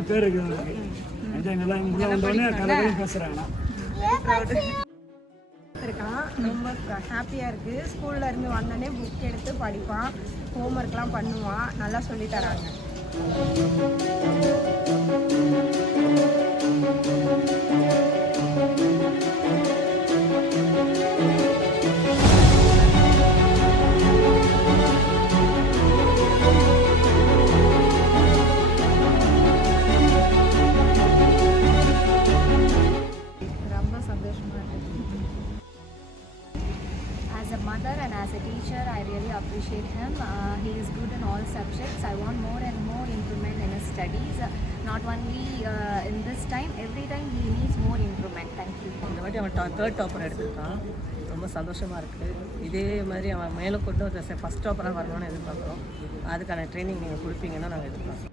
நல்ல பேர் இருக்குது. எல்லாம் இங்கே வந்தோடனே கலகலையும் பேசுகிறாங்க. இருக்கான், ரொம்ப ஹாப்பியாக இருக்குது. ஸ்கூலில் இருந்து வந்தோடனே புக் எடுத்து படிப்பான், ஹோம்ஒர்க்லாம் பண்ணுவான், நல்லா சொல்லி தராங்க. ரொம்ப சந்தோஷமாக இருக்குது. As a mother and as a teacher, I really appreciate him. He is good in all subjects. I want more and more improvement in his studies. Not only in this time, every time he needs more improvement. Thank you. இந்த வாட்டி அவன் third topper எடுத்திருக்கான். ரொம்ப சந்தோஷமாக இருக்குது. இதே மாதிரி அவன் மேலே கொண்டு வந்து ஃபஸ்ட் டாப்பராக வரணும்னு எதிர்பார்க்குறோம். அதுக்கான ட்ரைனிங் நீங்கள் கொடுப்பீங்கன்னா நாங்கள் எதிர்பார்க்குறோம்.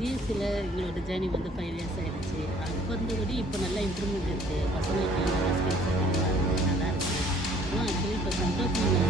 ஜிஎஸ்சியில் எங்களோட ஜேர்னி வந்து 5 இயர்ஸ் ஆகிடுச்சு. அப்போ இருந்தபடி இப்போ நல்லா இம்ப்ரூவ்மெண்ட் இருக்குது. பசங்களுக்கு நல்லா ஸ்கில்ஸ் அதிகமாக இருக்குது, நல்லா இருக்குது. ஆனால் ஆக்சுவலி இப்போ சந்தோஷம்